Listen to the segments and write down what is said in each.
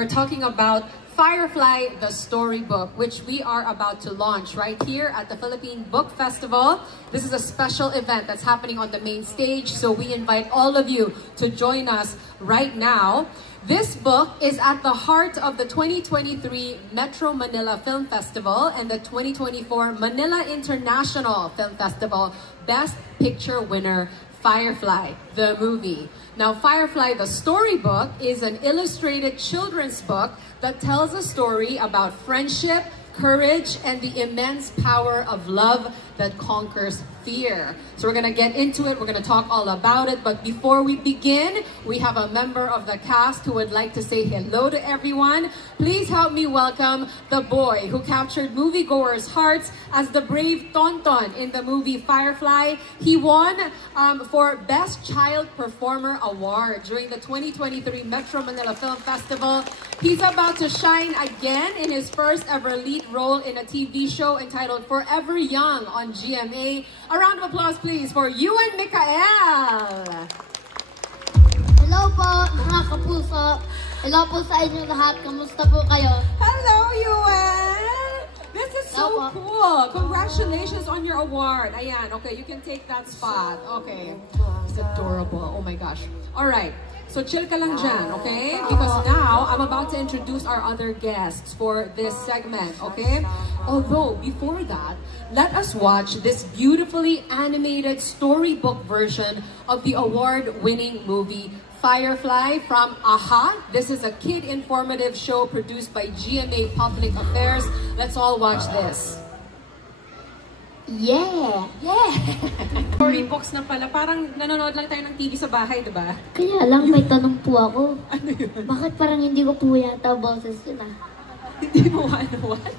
We're talking about Firefly, the storybook, which we are about to launch right here at the Philippine Book Festival. This is a special event that's happening on the main stage, so we invite all of you to join us right now. This book is at the heart of the 2023 Metro Manila Film Festival and the 2024 Manila International Film Festival Best Picture winner, Firefly, the movie. Now, Firefly, the storybook, is an illustrated children's book that tells a story about friendship, courage, and the immense power of love that conquers fear. So we're gonna get into it, we're gonna talk all about it, but before we begin, we have a member of the cast who would like to say hello to everyone. Please help me welcome the boy who captured moviegoers' hearts as the brave Tonton in the movie Firefly. He won for Best Child Performer Award during the 2023 Metro Manila Film Festival. He's about to shine again in his first ever lead role in a TV show entitled Forever Young on GMA. A round of applause please for Ewan Michael! Hello po, mga kapuso. Hello po sa inyo lahat. Kamusta po kayo? Hello, Ewan! This is so cool. Congratulations on your award. Ayan, okay, you can take that spot. Okay. It's adorable. Oh my gosh. All right. So chill ka lang dyan, okay? Because now, I'm about to introduce our other guests for this segment, okay? Although, before that, let us watch this beautifully animated storybook version of the award-winning movie Firefly from AHA. This is a kid informative show produced by GMA Public Affairs. Let's all watch this. Yeah! Storybooks na pala. Parang nanonood lang tayo ng TV sa bahay, diba? Kaya lang, may tanong po ako. Ano yun? Bakit parang hindi ko po yata boses yun ah? Hindi mo ano, what?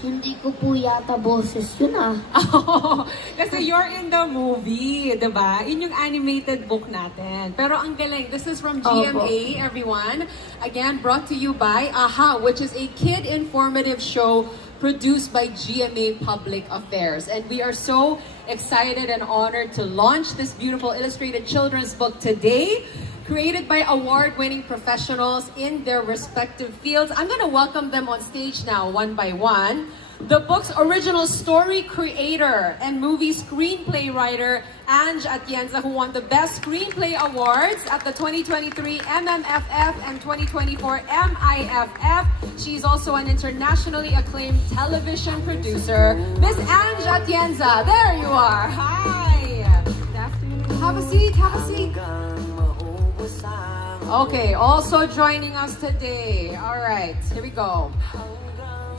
Hindi ko po yata boses yun ah. Oh, kasi you're in the movie, diba? Yun yung animated book natin. Pero ang galing, this is from GMA, everyone. Again, brought to you by AHA, which is a kid informative show produced by GMA Public Affairs. And we are so excited and honored to launch this beautiful illustrated children's book today, created by award-winning professionals in their respective fields. I'm gonna welcome them on stage now, one by one. The book's original story creator and movie screenplay writer, Ange Atienza, who won the Best Screenplay Awards at the 2023 MMFF and 2024 MIFF. She's also an internationally acclaimed television producer. Miss Ange Atienza, there you are. Hi. Good afternoon. Have a seat, have a seat. Okay, also joining us today. All right, here we go.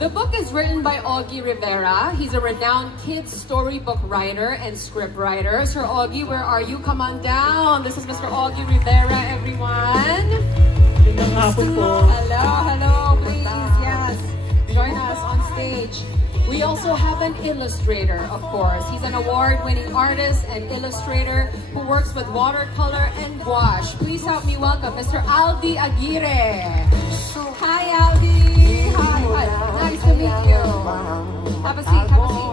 The book is written by Augie Rivera. He's a renowned kids storybook writer and script writer. Sir Augie, where are you? Come on down. This is Mr. Augie Rivera, everyone. Hello, hello. Please, yes. Join us on stage. We also have an illustrator, of course. He's an award-winning artist and illustrator who works with watercolor and gouache. Please help me welcome Mr. Aldi Aguirre. Hi, Aldi. Hi. Nice to meet you. Have a seat, have a seat.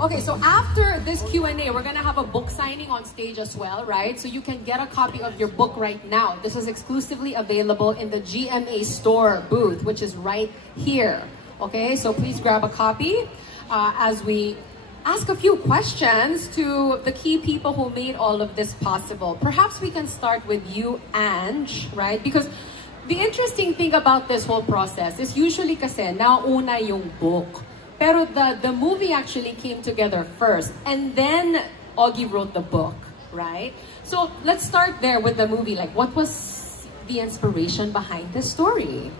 Okay, so after this Q&A, we're gonna have a book signing on stage as well, right? So you can get a copy of your book right now. This is exclusively available in the GMA store booth, which is right here. Okay, so please grab a copy as we ask a few questions to the key people who made all of this possible. Perhaps we can start with you, Ange, right? Because the interesting thing about this whole process is usually kasi nauna yung book. Pero the movie actually came together first. And then Augie wrote the book, right? So let's start there with the movie. Like, what was the inspiration behind the story?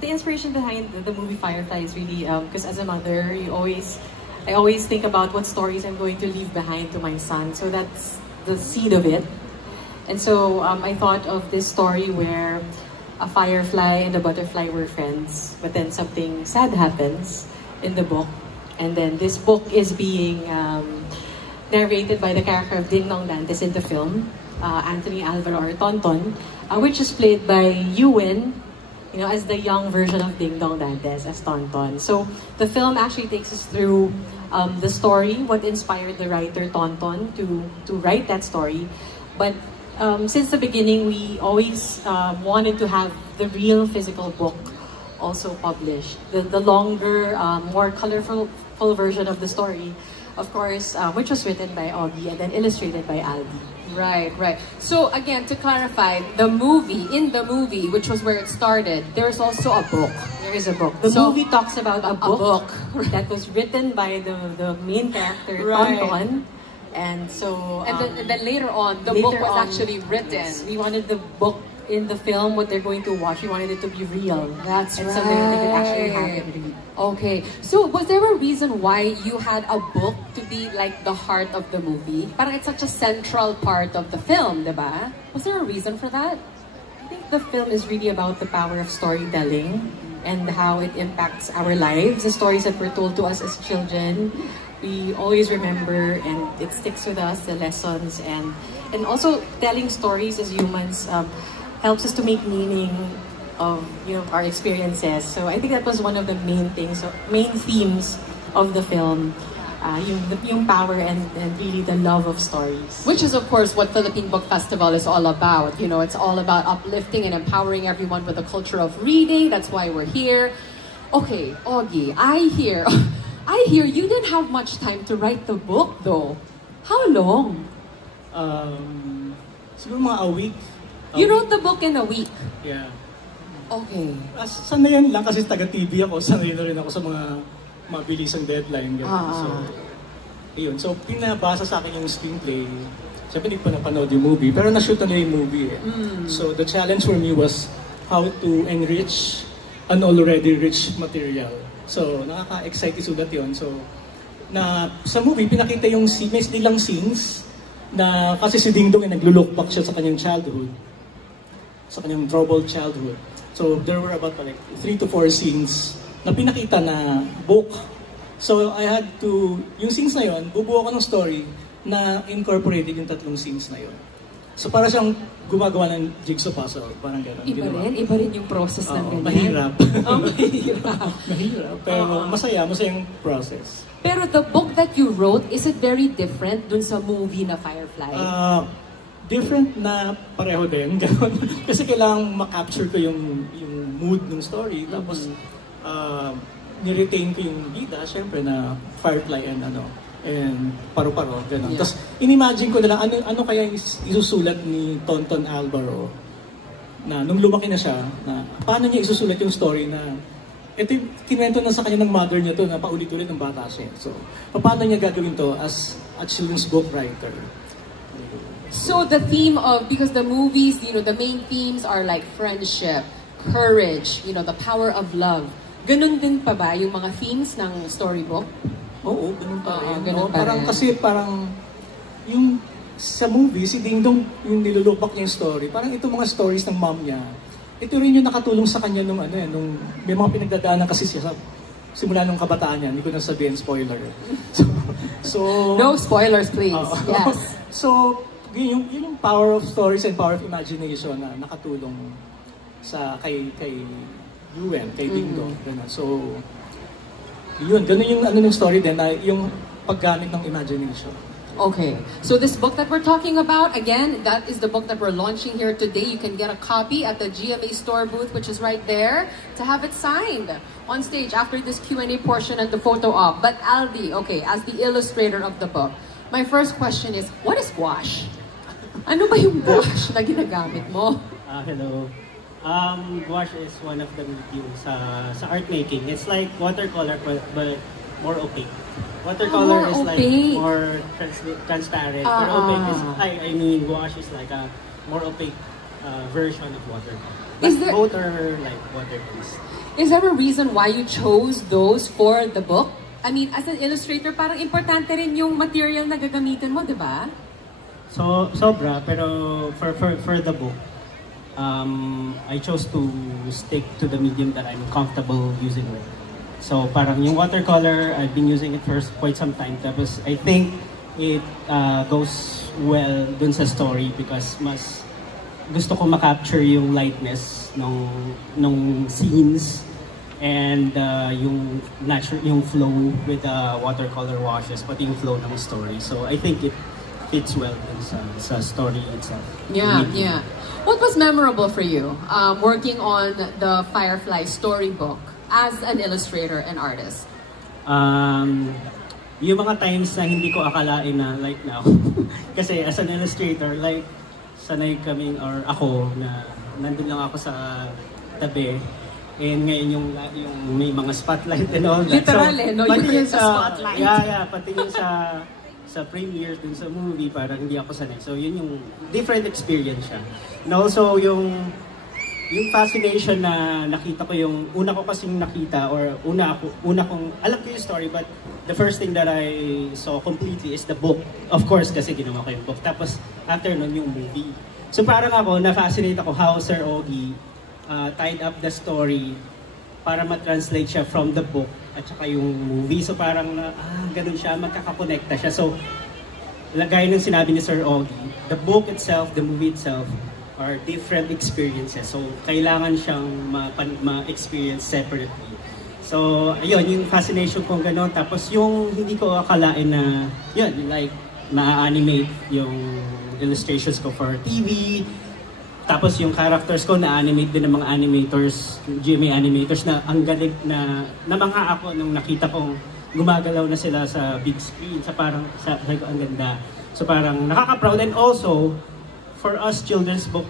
The inspiration behind the movie Firefly is really, because as a mother, I always think about what stories I'm going to leave behind to my son. So that's the seed of it. And so I thought of this story where a firefly and a butterfly were friends, but then something sad happens in the book. And then this book is being narrated by the character of Ding Dong Dantes in the film, Anthony Alvaro or Tonton, which is played by Ewan, as the young version of Ding Dong Dantes, as Tonton. So the film actually takes us through the story, what inspired the writer Tonton to write that story. But since the beginning, we always wanted to have the real physical book also published. The longer, more colorful version of the story, of course, which was written by Augie and then illustrated by Aldi. Right, right. So again, to clarify, in the movie, which was where it started, there's also a book. There is a book. The movie talks about a book that was written by the main character, Tonton. And so... and then later on, the book was actually written. Yes, we wanted the book in the film, what they're going to watch, we wanted it to be real. That's right. So they could actually have it read. Okay. So was there a reason why you had a book to be like the heart of the movie? Parang it's such a central part of the film, diba? Was there a reason for that? I think the film is really about the power of storytelling and how it impacts our lives, the stories that were told to us as children. We always remember, and it sticks with us, the lessons, and also telling stories as humans helps us to make meaning of our experiences. So I think that was one of the main themes of the film, yung power and really the love of stories. Which is of course what Philippine Book Festival is all about. You know, it's all about uplifting and empowering everyone with the culture of reading. That's why we're here. Okay, Augie, I hear you didn't have much time to write the book though. How long? Siguro mga a week. You wrote the book in a week? Yeah. Okay. Sanayan lang kasi taga-TV ako. Sanayan na rin ako sa mga mabilisang deadline. So, ayun. So, pinabasa sa akin yung screenplay. Siyempre, hindi pa napanood yung movie. Pero na-shoot na yung movie eh. So, the challenge for me was how to enrich an already rich material. So, nakaka-excite isulat yun. So, sa movie, pinakita yung may ilang scenes na kasi si Ding Dong ay naglo-look back siya sa kanyang childhood. Sa kanyang troubled childhood. So, there were about 3 to 4 scenes na pinakita na book. So, I had to, yung scenes na yun, bubuo ko ng story na incorporated yung 3 scenes na yun. So, para siyang gumagawa ng jigsaw puzzle, parang gano'n. Iba rin yung process ng ganyan. Mahirap. Mahirap. Mahirap, pero masayang process. Pero the book that you wrote, is it very different dun sa movie na Firefly? Different na pareho din, gano'n. Kasi kailangang ma-capture ko yung mood ng story, tapos niretain ko yung bida, syempre na Firefly and paru-paro, gano'n. Yeah. Tapos inimagine ko na lang, ano kaya isusulat ni Tonton Alvaro na nung lumaki na siya, na paano niya isusulat yung story na ito yung kinwento na sa kanya ng mother niya to na paulit-ulit ng bata siya. So, paano niya gagawin to as a children's book writer? So the theme of, because the movies, the main themes are like friendship, courage, the power of love. Ganun din pa ba yung mga themes ng storybook? Oo, ganun pa rin. Ganun pa rin. Parang yung sa movie, si Ding Dong, yung nilulubak niya yung story, parang itong mga stories ng mom niya, ito rin yung nakatulong sa kanya nung may mga pinagdadaanan kasi siya simula nung kabataan niya, hindi ko na sabihin spoiler. So no spoilers please. Yes. So, yung power of stories and power of imagination na nakatulong sa kay Yuen, kay Ding Dong. So, ganun yung ng story din na yung paggamit ng imagination. Okay, so this book that we're talking about, again, that is the book that we're launching here today. You can get a copy at the GMA store booth, which is right there, to have it signed on stage after this Q&A portion and the photo op. But Aldi, okay, as the illustrator of the book, my first question is, what is gouache? Ano ba yung gouache na ginagamit mo? Hello. Gouache is one of the mediums sa art making. It's like watercolor but more opaque. Watercolor is like more transparent. More opaque is, I mean, gouache is like a more opaque version of watercolor. But both are like watercolors. Is there a reason why you chose those for the book? I mean, as an illustrator, parang importante rin yung material na gagamitin mo, di ba? So, sobra, pero for the book, I chose to stick to the medium that I'm comfortable using with. So parang yung watercolor, I've been using it for quite some time. Tapos I think it goes well dun sa story because mas gusto ko makapture yung lightness nung scenes and yung flow with the watercolor washes, pati yung flow ng story. So I think it fits well dun sa story itself. Yeah, yeah. What was memorable for you working on the Firefly storybook as an illustrator and artist? Yung mga times na hindi ko akalain na like now. Kasi as an illustrator, like sanay kaming or ako na nandun lang ako sa tabi. And ngayon yung may mga spotlight and all that. Literal no? Pati You're in yun the spotlight. Yeah, pati yun sa premiere dun sa movie, parang hindi ako sanay. So yun yung different experience siya. And also yung fascination na nakita ko yung una ko kasing nakita or una kong alam ko yung story, but the first thing that I saw completely is the book. Of course kasi ginawa ko yung book. Tapos after nun yung movie. So parang ako na-fascinate ako how Sir Ogie tied up the story para ma-translate siya from the book at saka yung movie. So parang ganun siya, magkakakonekta siya. So lagay ng sinabi ni Sir Ogie, the book itself, the movie itself are different experiences. So kailangan siyang ma-experience separately. So ayun, yung fascination kong gano'n. Tapos yung hindi ko akalain na yun, like ma-animate yung illustrations ko for TV. Tapos yung characters ko na-animate din ng mga animators, GMA animators na ang galing na namangha ako nung nakita kong gumagalaw na sila sa big screen. Sa parang, sabi ko, ang ganda. So parang nakaka-proud. And also, for us children's book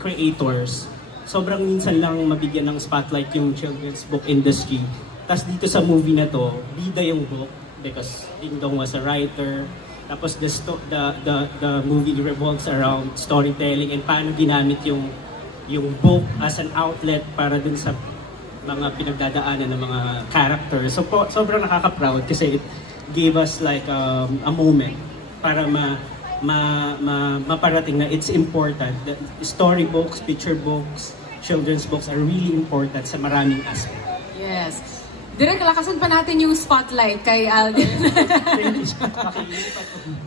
creators, sobrang minsan lang mabigyan ng spotlight yung children's book industry. Tapos dito sa movie na to, bida yung book because Ding Dong was a writer. Tapos the movie revolves around storytelling and paano ginamit yung book as an outlet para dun sa mga pinagdadaanan ng mga characters. So sobrang nakaka-proud kasi it gave us like a moment para maparating na it's important that storybooks, picture books, children's books are really important sa maraming aspect. Yes. Direk, lakasan pa natin yung spotlight kay Alden.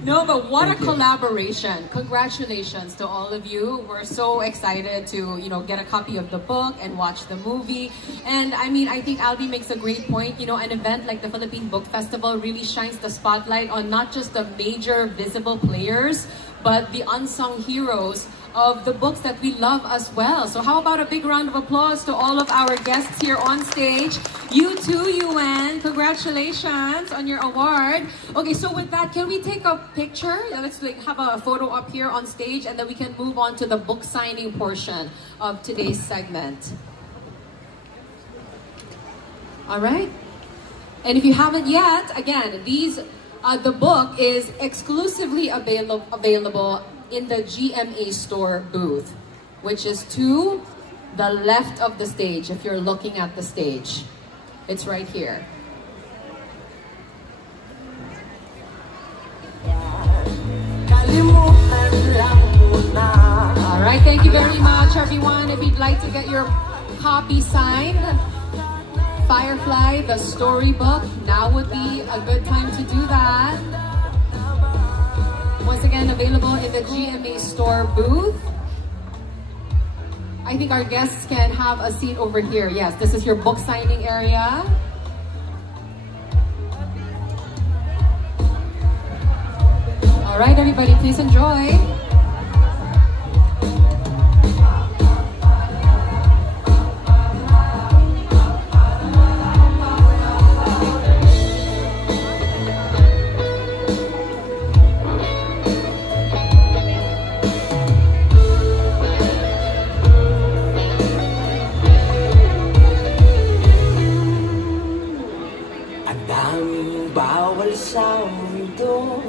No, but what a collaboration. Congratulations to all of you. We're so excited to, get a copy of the book and watch the movie. And I mean, I think Aldi makes a great point. An event like the Philippine Book Festival really shines the spotlight on not just the major visible players, but the unsung heroes of the books that we love as well. So how about a big round of applause to all of our guests here on stage. You too, Yuan. Congratulations on your award. Okay, so with that, can we take a picture? Let's have a photo up here on stage and then we can move on to the book signing portion of today's segment. All right. And if you haven't yet, again, the book is exclusively available in the GMA store booth, which is to the left of the stage if you're looking at the stage. It's right here. Alright, thank you very much everyone. If you'd like to get your copy signed, Firefly, the storybook, now would be a good time to do that. Once again, available in the GMA store booth. I think our guests can have a seat over here. Yes, this is your book signing area. All right, everybody, please enjoy. Bawal sa mundo